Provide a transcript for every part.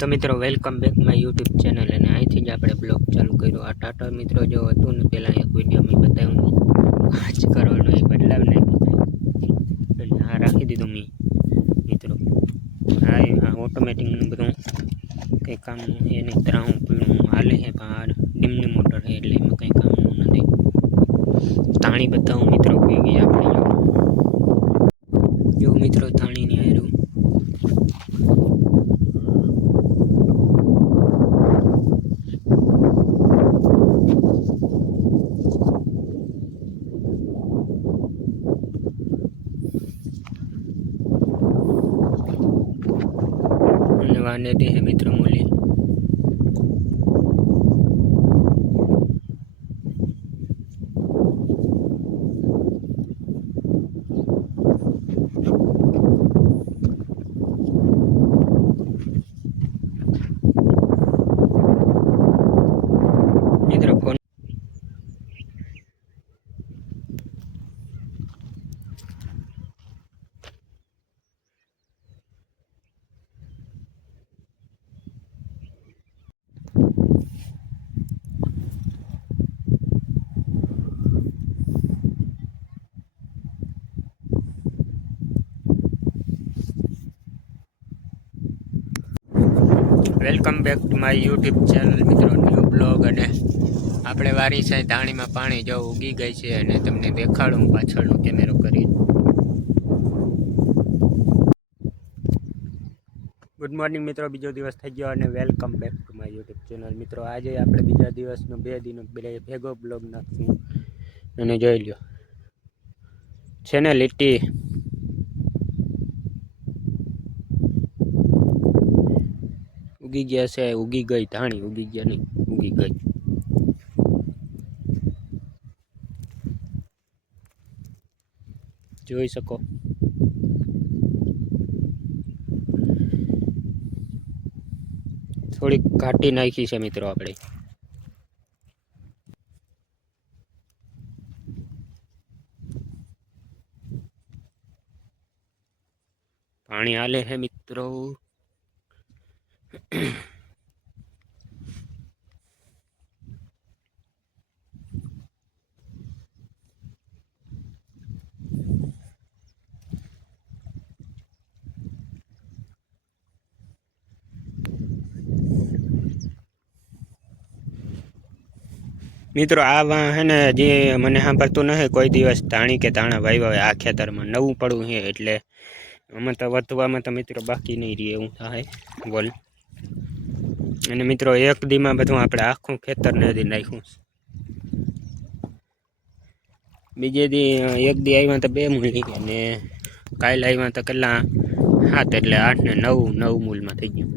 तो मित्रों welcome back my YouTube channel અને અહીંથી જ આપણે બ્લોગ ચાલુ કર્યો। આ ટાટર મિત્રો જો હતું ને પહેલાં એક વિડીયોમાં બતાવ્યું આજ કરવાનો એ બદલાવ નાખ્યો અને આ રાખી દીધું મેં મિત્રો। આ ઓટોમેટિકનું બધું કંઈ કામનું એ નહીં, ત્રાહું પીણું હાલે છે પણ ડીમની મોટર છે એટલે એમાં કંઈ કામનું નથી। તાણી બતાવું મિત્રો પી ગઈ આપણે જો મિત્રો તાણીની હારું वाने दी है मित्र मूल्य मित्र phone welcome back to my YouTube channel मित्रों न्यू ब्लॉग अने આપણે વારી છે ધાણીમાં પાણી જો ઉગી ગઈ છે અને તમને દેખાડું પાછળનો કેમેરો કરી। ગુડ મોર્નિંગ મિત્રો, બીજો દિવસ થઈ ગયો અને welcome back to my YouTube channel મિત્રો। આજે આપણે બીજા દિવસનો 2 દિનનો ભેગો બ્લોગ નાખશું અને જોઈ લ્યો છે ને લીટી उगी गया से उगी गई धाणी उगी गया नहीं उगी गई। જોઈ શકો થોડી ઘાટી નાખી છે મિત્રો આપણે। પાણી હાલે છે મિત્રો। મિત્રો આ है ने जे મને સાંભળતું નથી કોઈ દિવસ ધાણી કે ધાણા વાવ્યા આ ખેતરમાં નવું પડવું છે એટલે આમાં તો વધવામાં તો મિત્રો બાકી નહીં રહે એવું થાય બોલ। અને મિત્રો એક દીમાં બધું આપણે આખું ખેતર ને દી નાખ્યું। બીજે દી એક દી આવ્યા તો 2 મૂલી અને કાલ આવ્યા તો કેટલા 7 એટલે 8 ને 9 મૂલમાં થઈ ગયું।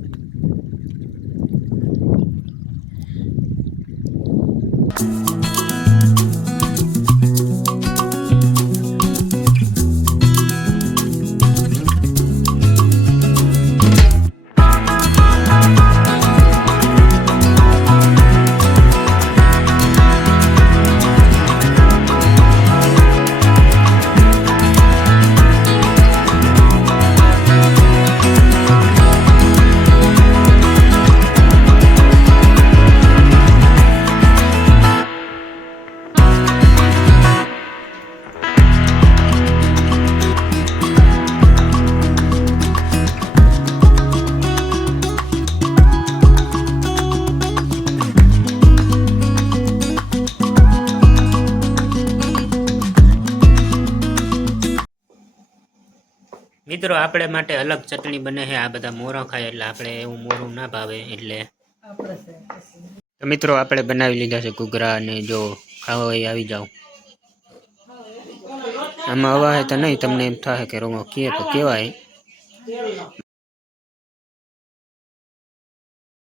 મિત્રો આપણે માટે અલગ ચટણી બને છે। આ બધા મોરો ખાય એટલે આપણે એવું મોરું ના ભાવે એટલે તો મિત્રો આપણે બનાવી લીધા છે ઘૂઘરા અને જો ખાવા હોય આવી જાવ। આમાં હવા તો નહીં તમને એમ થાય કે રોંગો કે તો કહેવાય।